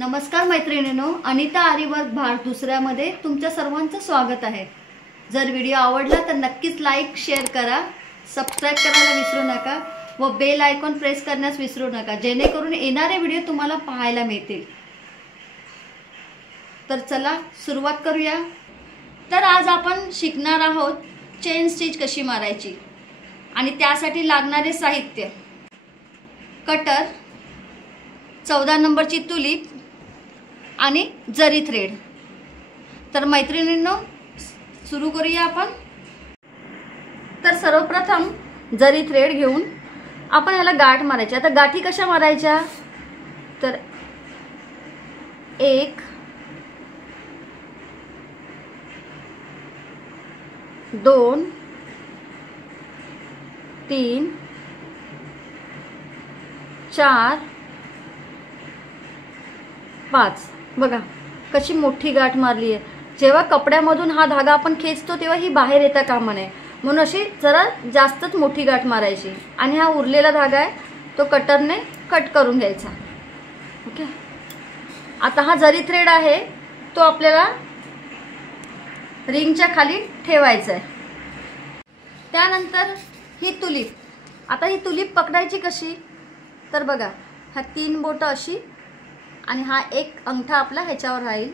नमस्कार मैत्रिणींनो, अनिता आरीवर्क भारत दुसऱ्यामध्ये तुमच्या सर्वांचं स्वागत आहे। जर व्हिडिओ आवडला तर नक्कीच लाईक शेअर करा, सबस्क्राइब करायला विसरू नका व बेल आयकॉन प्रेस करण्यास विसरू नका, जेणेकरून येणारे व्हिडिओ तुम्हाला पाहायला मिळतील। तर चला सुरुवात करूया। तर आज आपण शिकणार आहोत चेन स्टिच कशी मारायची आणि त्यासाठी लागणारे साहित्य: कटर, 14 नंबरची तुलीप आणि जरी थ्रेड। तर मैत्रिणींनो सुरू करूया आपण। तर सर्वप्रथम जरी थ्रेड घेऊन आपण याला गाठ मारायची। आता गाठी कशा मारायच्या? तर 1 2 3 4 5। बघा कशी मोठी गाठ मारली आहे। जेव्हा कपड्यामधून हा धागा आपण खेचतो तेव्हा ही बाहेर येता कामा नये, म्हणून अशी जरा जास्तच मोठी गाठ मारायची आणि हा उरलेला धागा आहे तो कटरने कट करून घ्यायचा। ओके, आता हा जरी थ्रेड आहे तो आपल्याला रिंगच्या खाली ठेवायचा आहे। त्यानंतर ही तुलीप, आता ही तुलीप पकडायची कशी? तर बघा ह्या 3 बोटं अशी आणि हा एक अंगठा आपला ह्याच्यावर राहील,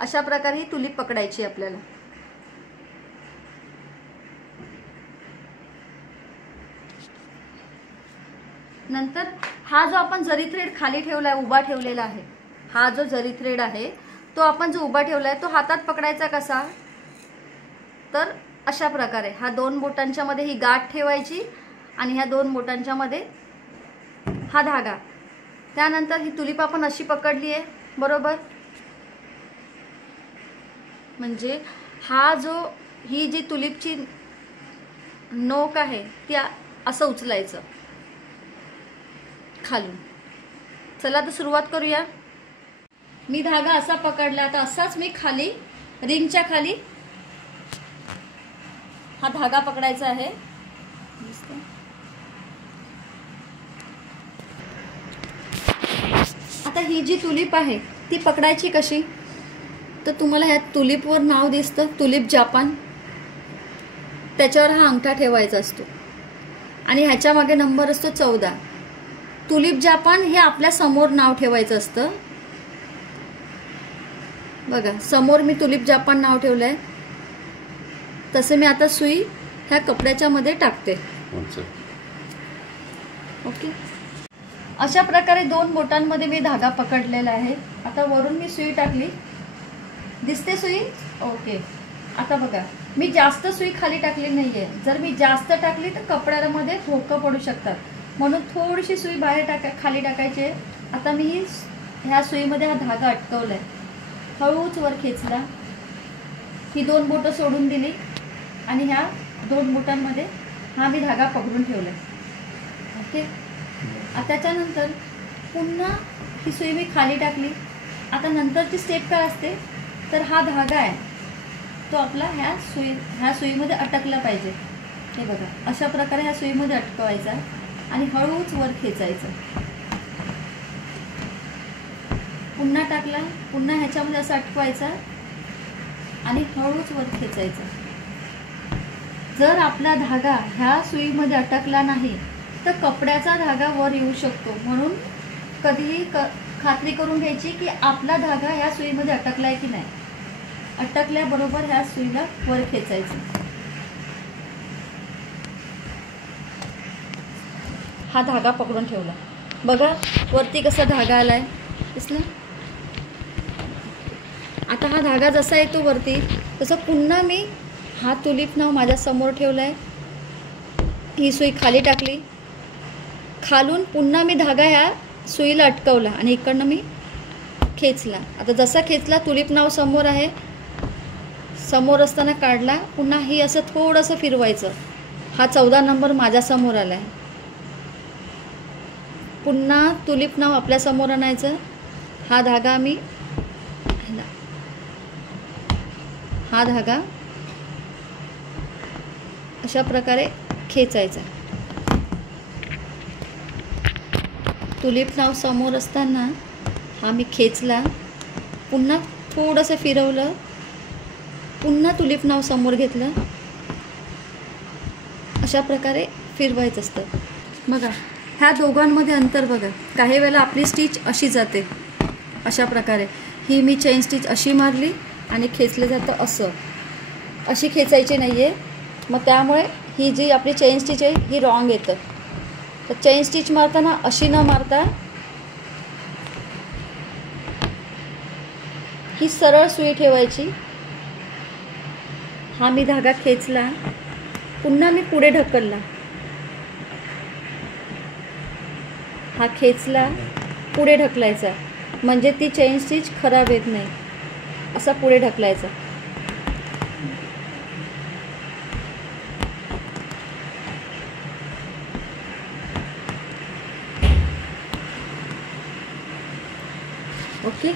अशा प्रकारे ही तुलीप पकडायची आपल्याला। नंतर हा जो आपण जरी थ्रेड खाली ठेवलाय, उभा ठेवलेला आहे, हा जो जरी थ्रेड आहे तो आपण जो उभा ठेवलाय तो हातात पकडायचा कसा? तर अशा प्रकारे हा 2 बोटांच्या मध्ये ही गाठ ठेवायची आणि ह्या 2 बोटांच्या मध्ये हा धागा। त्यानंतर ही तुलीप आपण अशी पकडली आहे बरोबर, म्हणजे हा जो ही जी तुलीपची नोक आहे ती असं उचलायचं खालून। चला तर सुरुवात करूया। मी धागा असा पकडला, आता असाच मी खाली रिंगच्या खाली हा धागा पकडायचा आहे। आता ही जी तुलीप आहे ती पकडायची कशी? तर तुम्हाला ह्या तुलीपवर नाव दिसतं, तुलीप जापान, त्याच्यावर हा अंगठा ठेवायचा असतो आणि ह्याच्या मागे नंबर असतो 14। तुलीप जापान हे आपल्या समोर नाव ठेवायचं असतं। बघा समोर मी तुलीप जापान नाव ठेवलंय, तसे मी आता सुई ह्या कपड्याच्या मध्ये टाकते। ओके, अशा प्रकारे 2 बोटांमध्ये मी धागा पकडलेला आहे। आता वरून मी सुई टाकली, दिसते सुई? ओके, आता बघा मी जास्त सुई खाली टाकली नाहीये, जर मी जास्त टाकली तर कपड्यामध्ये ठोकं पडू शकतात, म्हणून थोडीशी सुई बाहेर खाली टाकायची आहे। आता मी ह्या सुईमध्ये हा धागा अटकवलाय, हळूच वर खेचला, ही 2 बोटं सोडून दिली आणि ह्या 2 बोटांमध्ये हा मी धागा पकडून ठेवलाय। ओके, त्याच्यानंतर पुन्हा ही सुई मी खाली टाकली। आता नंतरची स्टेप काय असते? तर हा धागा आहे तो आपला ह्या सुईमध्ये अटकला पाहिजे। हे बघा अशा प्रकारे ह्या सुईमध्ये अटकवायचा आणि हळूच वर खेचायचं। पुन्हा टाकला, पुन्हा ह्याच्यामध्ये असं अटकवायचा आणि हळूच वर खेचायचं। जर आपला धागा ह्या सुईमध्ये अटकला नाही तर कपड्याचा धागा वर येऊ शकतो, म्हणून कधीही खात्री करून घ्यायची की आपला धागा ह्या सुईमध्ये अटकलाय की नाही। अटकल्याबरोबर ह्या सुईला वर खेचायचं। हा धागा पकडून ठेवला, बघा वरती कसा धागा आलाय, दिसला? आता हा धागा जसा येतो वरती तसं पुन्हा मी हा तुलीप नाव माझ्या समोर ठेवलाय, ही सुई खाली टाकली, खालून पुन्हा मी धागा ह्या सुईला अटकवला आणि इकडनं मी खेचला। आता जसा खेचला तुलीप नाव समोर आहे, समोर असताना काढला, पुन्हा ही असं थोडंसं फिरवायचं, हा 14 नंबर माझ्या समोर आलाय, पुन्हा तुलीप नाव आपल्या समोर आणायचं, हा धागा मी हा धागा अशा प्रकारे खेचायचा। तुलीप नाव समोर असताना हा मी खेचला, पुन्हा थोडंसं फिरवलं, पुन्हा तुलिप नाव समोर घेतलं. अशा प्रकारे फिरवायचं असतं. बघा ह्या दोघांमध्ये अंतर बघा. काही वेळेला आपली स्टिच अशी जाते, अशा प्रकारे. ही मी चेन स्टिच अशी मारली आणि खेचलं जातं असं. अशी खेचायची नाही आहे, मग त्यामुळे ही जी आपली चेन स्टिच आहे ही रॉंग येतं. तर चेन स्टिच मारताना अशी न मारता ही सरळ सुई ठेवायची. हा मी धागा खेचला, पुन्हा मी पुढे ढकलला. हा खेचला, पुढे ढकलायचा, म्हणजे ती चेन स्टिच खराब येत नाही. असा पुढे ढकलायचा. ओके.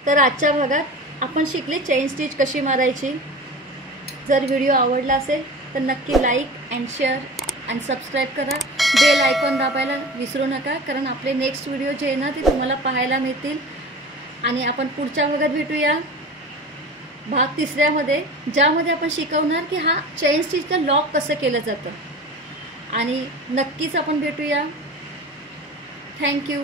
तर आजच्या भागात आपण शिकले चेन स्टिच कशी मारायची. जर व्हिडिओ आवडला असेल तर नक्की लाईक अँड शेअर आणि सबस्क्राईब करा. बेल आयकॉन दाबायला विसरू नका, कारण आपले नेक्स्ट व्हिडिओ जे आहे ना ते तुम्हाला पाहायला मिळतील. आणि आपण पुढच्या भागात भेटूया, भाग 3मध्ये, ज्यामध्ये आपण शिकवणार की हा चेन स्टिचचं लॉक कसं केलं जातं. आणि नक्कीच आपण भेटूया. थँक्यू.